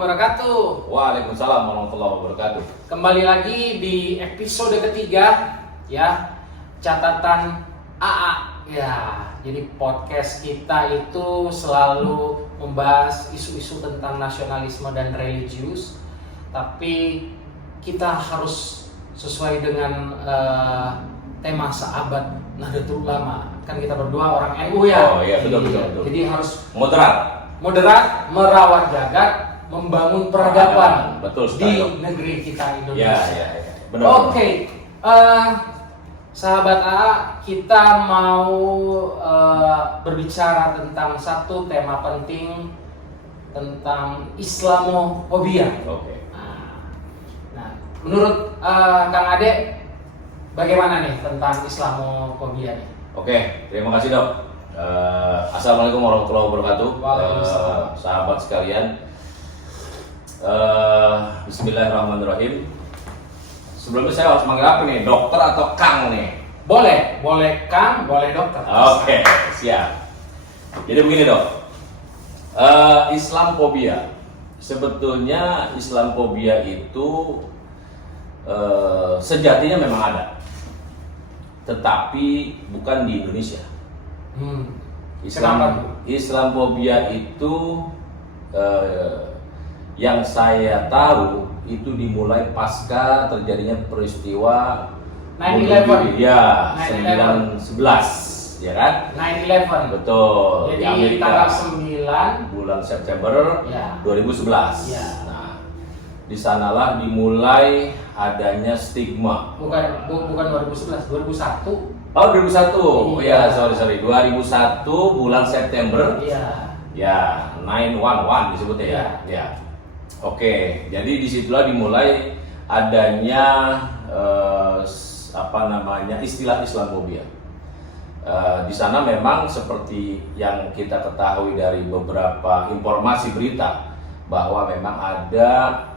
wabarakatuh. Waalaikumsalam warahmatullahi wabarakatuh. Kembali lagi di episode ketiga ya, catatan AA ya. Jadi podcast kita itu selalu membahas isu-isu tentang nasionalisme dan religius, tapi kita harus sesuai dengan tema sahabat Nahdlatul Ulama. Kan kita berdua orang NU ya. Oh iya, betul. Jadi harus moderat, merawat jagat, membangun peradaban betul di sekali. negeri kita Indonesia. Ya. Benar. Oke, sahabat AA, kita mau berbicara tentang satu tema penting tentang Islamofobia. Oke. Nah, menurut Kang Ade, bagaimana nih tentang Islamofobia nih? Oke, terima kasih dok. Assalamualaikum warahmatullahi wabarakatuh. Waalaikumsalam. Sahabat sekalian, Bismillahirrahmanirrahim. Sebelumnya saya harus manggil apa nih, dokter atau Kang nih? Boleh Kang, boleh dokter. Oke, siap. Jadi begini dok, Islamofobia. Sebetulnya Islamofobia itu sejatinya memang ada, tetapi bukan di Indonesia. Kenapa tuh? Islamofobia itu yang saya tahu itu dimulai pasca terjadinya peristiwa 9/11. Ya, 9/11. 9/11, ya kan? 9/11. Betul. Jadi Di Amerika, tanggal 9 bulan September ya. 2011. Ya. Nah, di sanalah dimulai adanya stigma. Bukan 2011, 2001. Oh, 2001. Iya. Ya, sorry. 2001 bulan September. Iya. Ya, 911 disebutnya ya. Iya. Ya. Oke, jadi disitulah dimulai adanya istilah Islamofobia. Di sana memang seperti yang kita ketahui dari beberapa informasi berita bahwa memang ada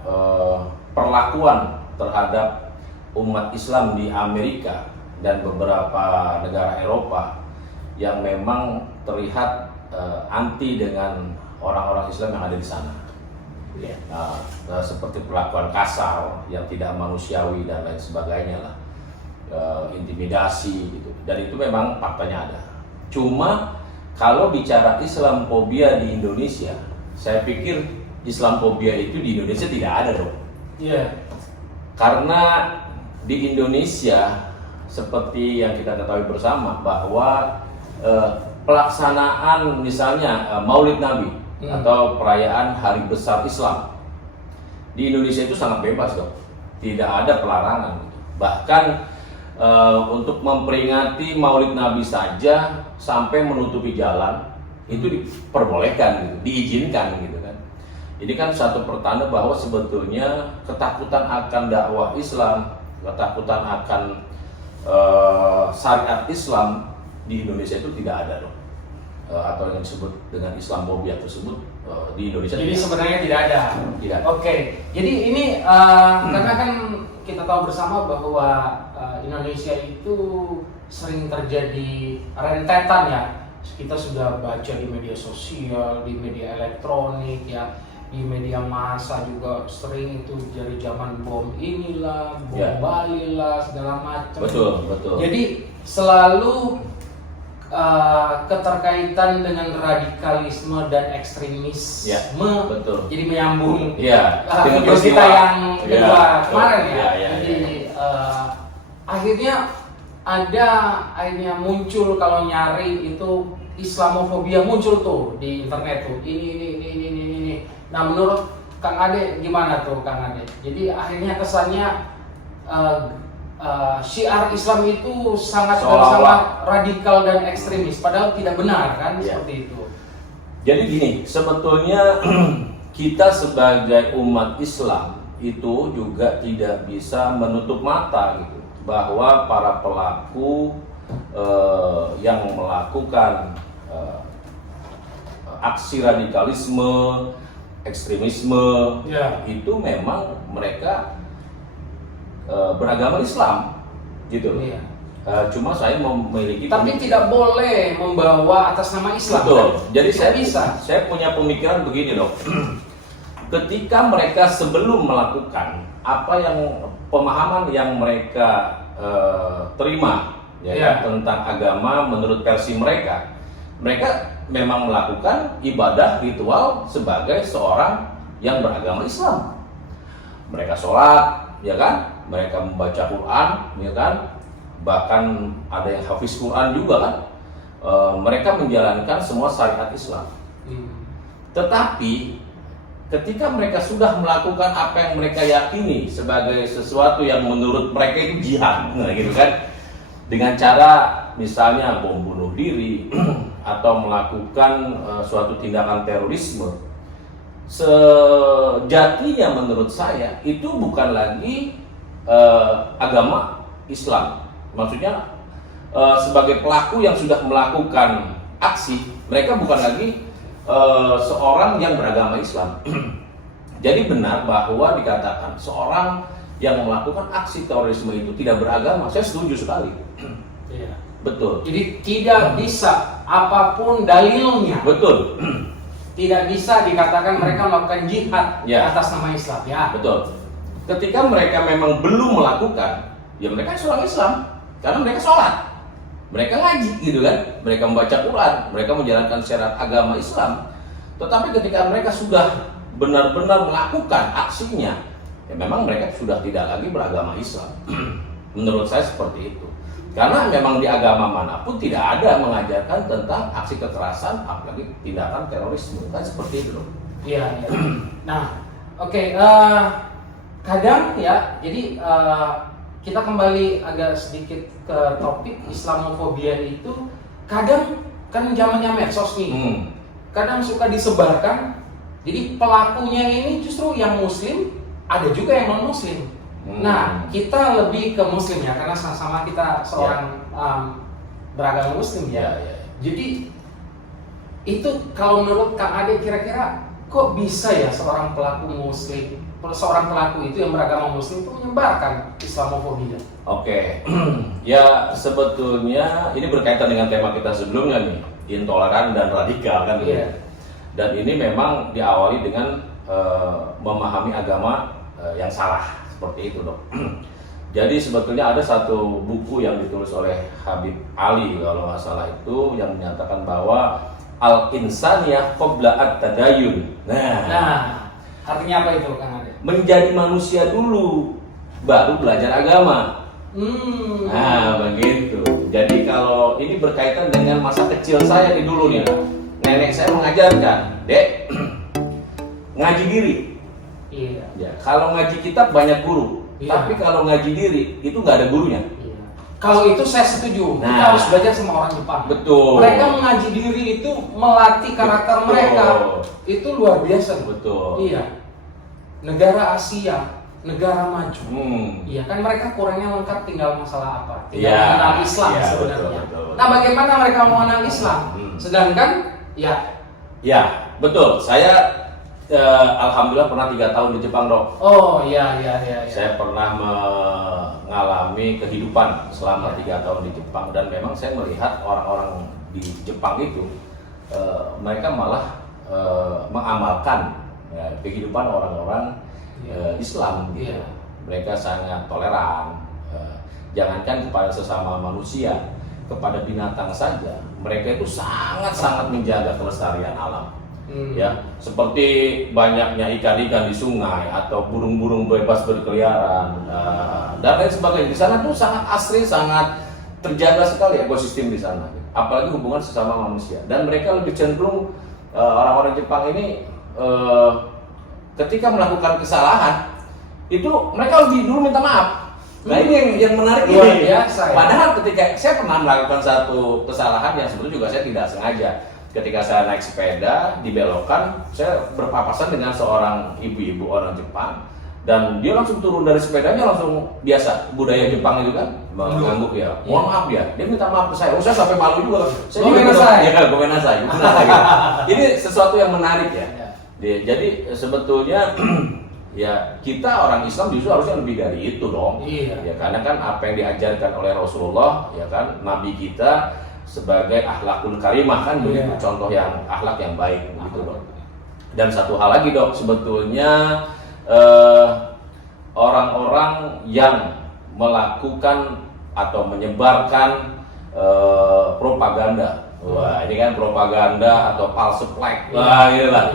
perlakuan terhadap umat Islam di Amerika dan beberapa negara Eropa yang memang terlihat anti dengan orang-orang Islam yang ada di sana. Iya. Seperti perlakuan kasar yang tidak manusiawi dan lain sebagainya lah, intimidasi gitu. Dan itu memang faktanya ada. Cuma kalau bicara Islamofobia di Indonesia, saya pikir Islamofobia itu di Indonesia tidak ada dong. Iya. Karena di Indonesia seperti yang kita ketahui bersama bahwa pelaksanaan misalnya Maulid Nabi atau perayaan Hari Besar Islam di Indonesia itu sangat bebas dong, tidak ada pelarangan. Bahkan untuk memperingati Maulid Nabi saja sampai menutupi jalan itu diperbolehkan, gitu, diizinkan gitu kan. Ini kan satu pertanda bahwa sebetulnya ketakutan akan dakwah Islam, ketakutan akan syariat Islam di Indonesia itu tidak ada dong. Atau yang disebut dengan Islamofobia tersebut di Indonesia. Jadi sebenarnya tidak ada. Tidak. Oke. Jadi ini karena kan kita tahu bersama bahwa Indonesia itu sering terjadi rentetan ya. Kita sudah baca di media sosial, di media elektronik ya, di media massa juga sering itu dari zaman bom inilah, bom Ya. Bali lah, segala macam. Betul. Jadi selalu keterkaitan dengan radikalisme dan ekstremisme. Ya, betul. Jadi menyambung Iya, dengan video peristiwa. kita yang kedua Iya, kemarin ya. iya. Jadi akhirnya muncul, kalau nyari itu Islamofobia muncul tuh di internet tuh. Ini. Nah, menurut Kang Ade gimana tuh Kang Ade? Jadi akhirnya kesannya syiar Islam itu sangat radikal dan ekstremis, padahal tidak benar kan. Ya. Seperti itu. Jadi gini, sebetulnya kita sebagai umat Islam itu juga tidak bisa menutup mata gitu bahwa para pelaku yang melakukan aksi radikalisme, ekstremisme, Ya. itu memang mereka beragama Islam gitu. Iya. Cuma saya memiliki Tapi tidak boleh membawa atas nama Islam. betul. Kan? Jadi Tidak bisa. saya punya pemikiran begini loh. ketika mereka sebelum melakukan apa yang pemahaman yang mereka terima tentang agama menurut versi mereka, mereka memang melakukan ibadah ritual sebagai seorang yang beragama Islam. Mereka sholat, ya kan? Mereka membaca Quran, ya kan? Bahkan ada yang hafiz Quran juga kan? Mereka menjalankan semua syariat Islam. Tetapi ketika mereka sudah melakukan apa yang mereka yakini sebagai sesuatu yang menurut mereka itu jihad, gitu kan? Dengan cara misalnya bom bunuh diri atau melakukan suatu tindakan terorisme, sejatinya menurut saya itu bukan lagi agama Islam. Maksudnya sebagai pelaku yang sudah melakukan aksi, mereka bukan lagi seorang yang beragama Islam. Jadi benar bahwa dikatakan seorang yang melakukan aksi terorisme itu tidak beragama. Saya setuju sekali. Iya. Betul. Jadi tidak bisa apapun dalilnya. Betul. Tidak bisa dikatakan mereka melakukan jihad Ya. atas nama Islam. Ya. Betul. Ketika mereka memang belum melakukan, ya mereka seorang Islam karena mereka sholat, mereka ngaji, gitu kan? Mereka membaca Quran, mereka menjalankan syariat agama Islam. Tetapi ketika mereka sudah benar-benar melakukan aksinya, ya memang mereka sudah tidak lagi beragama Islam. Menurut saya seperti itu. Karena memang di agama manapun tidak ada mengajarkan tentang aksi kekerasan, apalagi tindakan terorisme, kan seperti itu loh. Iya. Ya. Nah, oke. Kadang ya, jadi kita kembali agak sedikit ke topik Islamofobia itu. Kadang kan zamannya medsos nih. Kadang suka disebarkan. Jadi pelakunya ini justru yang Muslim, ada juga yang non Muslim. Nah, kita lebih ke Muslim ya, karena sama-sama kita seorang beragama Muslim ya. Jadi itu kalau menurut Kang Ade kira-kira kok bisa ya seorang pelaku itu yang beragama Muslim itu menyebarkan Islamofobia? Oke, ya sebetulnya ini berkaitan dengan tema kita sebelumnya nih, intoleran dan radikal kan. Dan ini memang diawali dengan memahami agama yang salah, seperti itu dok. Jadi sebetulnya ada satu buku yang ditulis oleh Habib Ali kalau nggak salah itu yang menyatakan bahwa al-insaniyah qabla at-tadayun. Nah, artinya apa itu Kang Ade? Menjadi manusia dulu, baru belajar agama. Nah begitu. Jadi kalau ini berkaitan dengan masa kecil saya di dulu nih, nenek saya mengajarkan, dek, ngaji diri. Iya. Ya, kalau ngaji kitab banyak guru, tapi kalau ngaji diri itu nggak ada gurunya. Iya. Kalau itu saya setuju. Kita harus belajar sama orang Jepang. Betul. Mereka mengaji diri itu melatih karakter mereka. Itu luar biasa. Betul. Iya. Negara Asia, negara maju. Iya kan mereka kurangnya lengkap tinggal masalah apa? Tinggal mengenal Islam sebenarnya. Betul. Nah, bagaimana mereka mengenal Islam? Sedangkan ya betul. Saya alhamdulillah pernah 3 tahun di Jepang dok. Oh iya. Saya pernah mengalami kehidupan selama 3 tahun di Jepang dan memang saya melihat orang-orang di Jepang itu mereka malah mengamalkan kehidupan orang-orang Islam gitu. Mereka sangat toleran, jangankan kepada sesama manusia, kepada binatang saja mereka itu sangat-sangat menjaga kelestarian alam. Ya, seperti banyaknya ikan-ikan di sungai atau burung-burung bebas berkeliaran dan lain sebagainya. Di sana tuh sangat asri, sangat terjaga sekali ekosistem di sana. Apalagi hubungan sesama manusia. Dan mereka lebih cenderung orang-orang Jepang ini ketika melakukan kesalahan itu mereka lebih dulu minta maaf. Nah ini yang menarik ini. Padahal ketika saya pernah melakukan satu kesalahan yang sebetulnya juga saya tidak sengaja. Ketika saya naik sepeda di belokan, saya berpapasan dengan seorang ibu-ibu orang Jepang dan dia langsung turun dari sepedanya langsung biasa budaya Jepang itu kan mengangguk ya. Mohon maaf dia minta maaf ke saya. Saya sampai malu juga. Gomenasai. Ini sesuatu yang menarik ya. Jadi sebetulnya ya kita orang Islam justru harusnya lebih dari itu dong. Ya karena kan apa yang diajarkan oleh Rasulullah ya kan Nabi kita sebagai akhlakul karimah kan begitu, contoh yang akhlak yang baik begitu dong. Dan satu hal lagi dok, sebetulnya orang-orang yang melakukan atau menyebarkan propaganda, wah ini kan propaganda atau false flag, wah inilah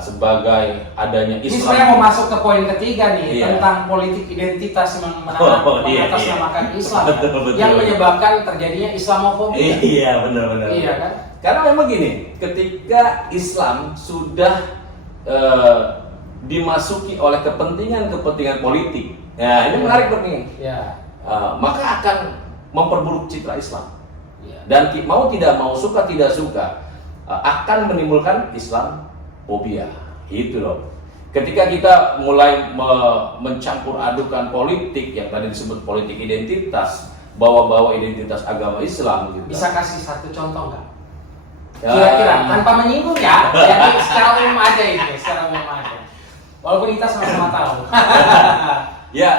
sebagai adanya Ini Islam. sebenarnya mau masuk ke poin ketiga nih, Iya. tentang politik identitas mengatasnamakan Islam Betul. yang menyebabkan terjadinya Islamofobia. Iya benar-benar. Iya kan? Karena memang gini, ketika Islam sudah dimasuki oleh kepentingan politik, nah ini menarik dok nih. Ya. Maka akan memperburuk citra Islam. Ya. Dan mau tidak mau, suka tidak suka, akan menimbulkan Islamofobia. Itu loh. Ketika kita mulai mencampur adukan politik yang tadi disebut politik identitas, bawa-bawa identitas agama Islam gitu. Bisa kasih satu contoh nggak? Ya. Kira-kira tanpa menyinggung ya, jadi secara umum aja itu, secara umum aja. Walaupun kita sama-sama tahu. Ya,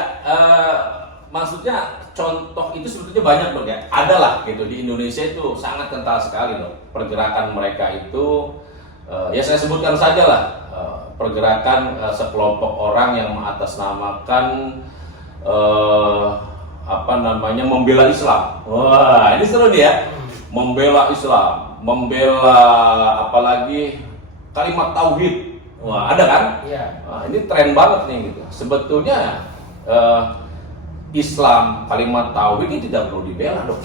maksudnya contoh itu sebetulnya banyak dong ya. Ada lah gitu di Indonesia itu sangat kental sekali loh pergerakan mereka itu. Ya saya sebutkan saja lah pergerakan sekelompok orang yang mengatasnamakan membela Islam. Wah ini seru nih ya, membela Islam, membela apalagi kalimat tauhid. Wah ada kan? Iya. Nah, ini tren banget nih gitu. Sebetulnya Islam kalimat tauhid ini tidak perlu dibela dong.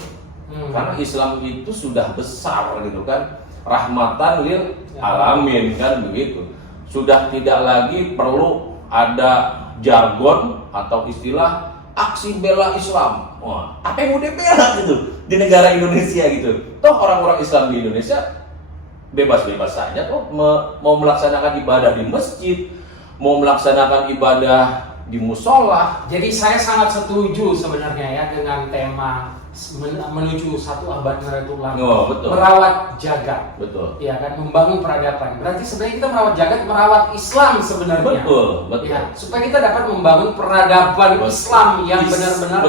Karena Islam itu sudah besar gitu kan, rahmatan lil alamin kan begitu. Sudah tidak lagi perlu ada jargon atau istilah aksi bela Islam. Wah, apa yang mau dibela gitu di negara Indonesia gitu. Toh orang-orang Islam di Indonesia bebas-bebas saja toh mau melaksanakan ibadah di masjid, mau melaksanakan ibadah di musola. Jadi saya sangat setuju sebenarnya ya dengan tema menuju satu abad Nahdlatul Ulama. Oh, betul. Merawat jagat. Betul. Ya kan, membangun peradaban. Berarti sebenarnya kita merawat jagat, merawat Islam sebenarnya. Betul. Ya, supaya kita dapat membangun peradaban Islam yang benar-benar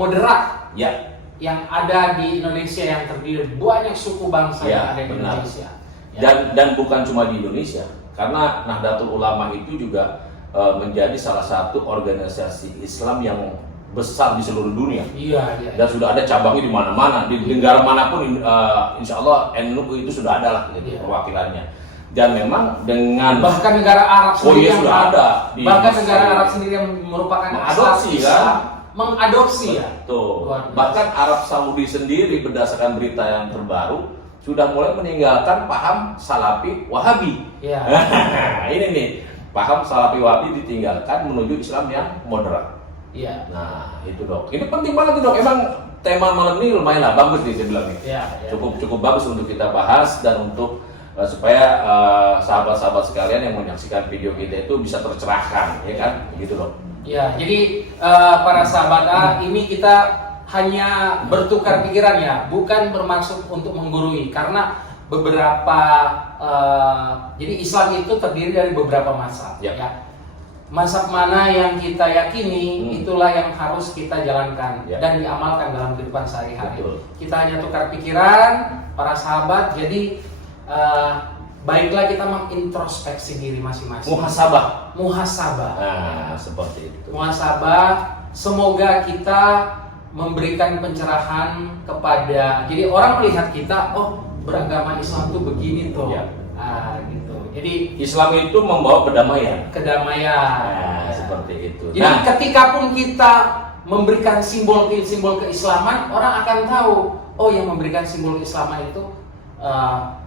moderat. Ya. Yang ada di Indonesia yang terdiri banyak suku bangsa yang ada di Indonesia. Ya. Dan bukan cuma di Indonesia, karena Nahdlatul Ulama itu juga menjadi salah satu organisasi Islam yang besar di seluruh dunia. Iya. Dan sudah ada cabangnya di mana-mana, di negara manapun, insya Allah NU itu sudah ada lah gitu, perwakilannya. Dan memang dengan bahkan negara Arab sendiri sudah ada. Bahkan negara Arab sendiri yang merupakan mengadopsi Islam, mengadopsi ya. Tuh. Bahkan Arab Saudi sendiri berdasarkan berita yang terbaru sudah mulai meninggalkan paham Salafi Wahabi. Iya. Ini nih, paham Salafi Wahabi ditinggalkan menuju Islam yang moderat. Iya. Nah, itu dok. Ini penting banget dok. Emang tema malam ini lumayan lah, bagus nih saya bilang nih. Iya. Cukup bagus untuk kita bahas dan untuk supaya sahabat-sahabat sekalian yang menyaksikan video kita itu bisa tercerahkan, ya kan? Begitu dok. Ya, jadi para sahabat ini kita hanya bertukar pikiran ya, bukan bermaksud untuk menggurui, karena beberapa jadi Islam itu terdiri dari beberapa mazhab. Ya. Mazhab mana yang kita yakini, itulah yang harus kita jalankan dan diamalkan dalam kehidupan sehari-hari. Kita hanya tukar pikiran, para sahabat. Jadi baiklah kita mengintrospeksi diri masing-masing. Muhasabah. Nah, seperti itu. Muhasabah. Semoga kita memberikan pencerahan kepada. Jadi orang melihat kita, oh beragama Islam tuh begini tuh. Gitu. Jadi Islam itu membawa kedamaian. Kedamaian. Seperti itu. Jadi ketika pun kita memberikan simbol-simbol keislaman, orang akan tahu, oh yang memberikan simbol keislaman itu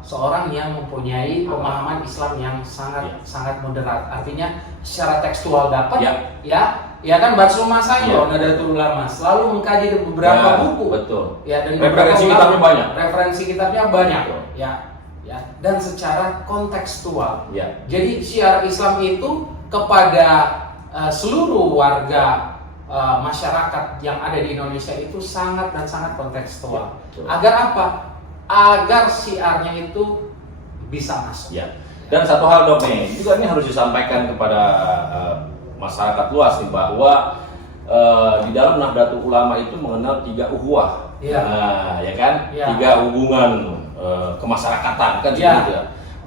seorang yang mempunyai pemahaman Islam yang sangat moderat. Artinya secara tekstual dapat, ya kan Barsul Masail, Nahdlatul Ulama selalu mengkaji beberapa buku. Betul. Ya, dan referensi kitabnya banyak. Referensi kitabnya banyak. Ya, dan secara kontekstual. Jadi syiar Islam itu kepada seluruh warga masyarakat yang ada di Indonesia itu sangat kontekstual. Agar apa? Agar syiarnya itu bisa masuk. Dan satu hal dok nih, juga ini harus disampaikan kepada masyarakat luas nih, bahwa di dalam Nahdlatul Ulama itu mengenal 3 ukhuwah. Nah, ya kan? 3 hubungan kemasyarakatan kan seperti itu.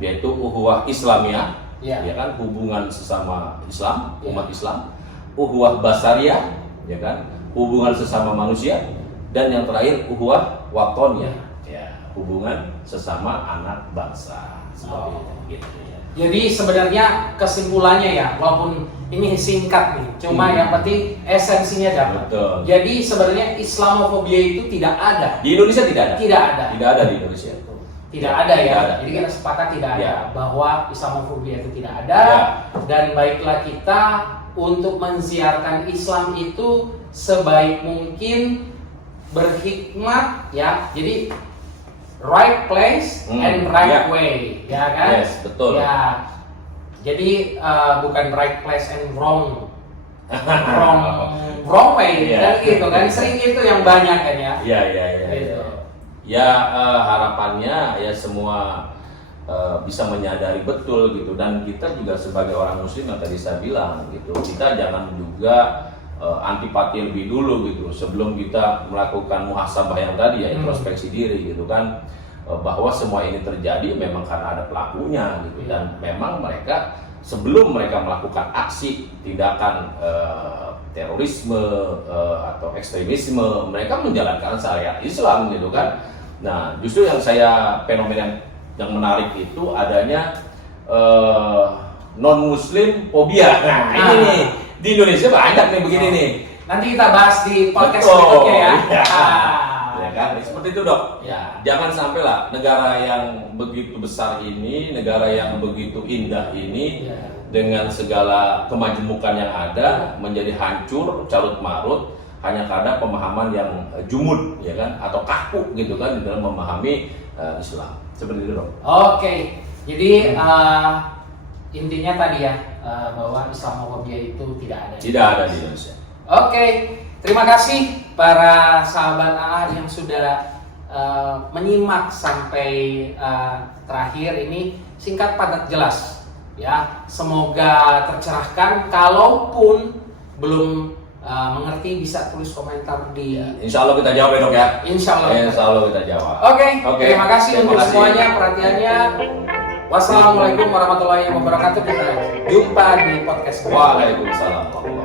yaitu ukhuwah Islamiyah, Ya. ya kan, hubungan sesama Islam, Ya. umat Islam, ukhuwah Basariyah, ya kan, hubungan sesama manusia, dan yang terakhir ukhuwah Watoniyah, ya, hubungan sesama anak bangsa. Seperti itu. Gitu, ya. Jadi sebenarnya kesimpulannya ya, walaupun ini singkat nih, cuma yang penting esensinya dapat. Betul. Jadi sebenarnya Islamofobia itu tidak ada. Di Indonesia tidak ada. Tidak ada. Tidak ada di Indonesia. Tidak ada ya. Tidak ada. Jadi kita sepakat tidak ada Ya. bahwa Islamofobia itu tidak ada. Ya. Dan baiklah kita untuk mensiarkan Islam itu sebaik mungkin, berhikmat ya. Jadi right place and right ya. way, ya kan? Yes, betul. Ya. Jadi bukan right place and wrong way, Iya. kan gitu kan? Sering itu yang banyak kan ya. Ya. Gitu. Ya, harapannya ya semua bisa menyadari betul gitu, dan kita juga sebagai orang muslim yang tadi saya bilang gitu, kita jangan juga antipati lebih dulu gitu sebelum kita melakukan muhasabah yang tadi ya, introspeksi diri gitu kan, bahwa semua ini terjadi memang karena ada pelakunya gitu, dan memang mereka sebelum mereka melakukan aksi tindakan terorisme atau ekstremisme, mereka menjalankan syariat Islam gitu kan. Nah, justru yang saya fenomena yang menarik itu adanya non muslim fobia. Nah, ini nih di Indonesia banyak nih begini nih. Nanti kita bahas di podcast Betul. berikutnya ya. Ya. Ah. Ya kan, seperti itu dok. Ya. Jangan sampai lah negara yang begitu besar ini, negara yang begitu indah ini, Ya. dengan segala kemajemukan yang ada menjadi hancur, carut marut hanya karena pemahaman yang jumud, ya kan, atau kaku gitu kan di dalam memahami Islam. Seperti itu dok. Oke, jadi intinya tadi ya bahwa Islamofobia itu tidak ada. Tidak ada di Indonesia. Oke, terima kasih para sahabat AA yang sudah menyimak sampai terakhir ini, singkat padat jelas ya. Semoga tercerahkan. Kalaupun belum mengerti bisa tulis komentar di. Insya Allah kita jawab ya dok ya. Insya Allah. Insya Allah kita jawab. Oke, Oke. terima kasih Terima untuk kasih. semuanya perhatiannya. Wassalamualaikum warahmatullahi wabarakatuh. Kita jumpa di podcast berikutnya. Waalaikumsalam.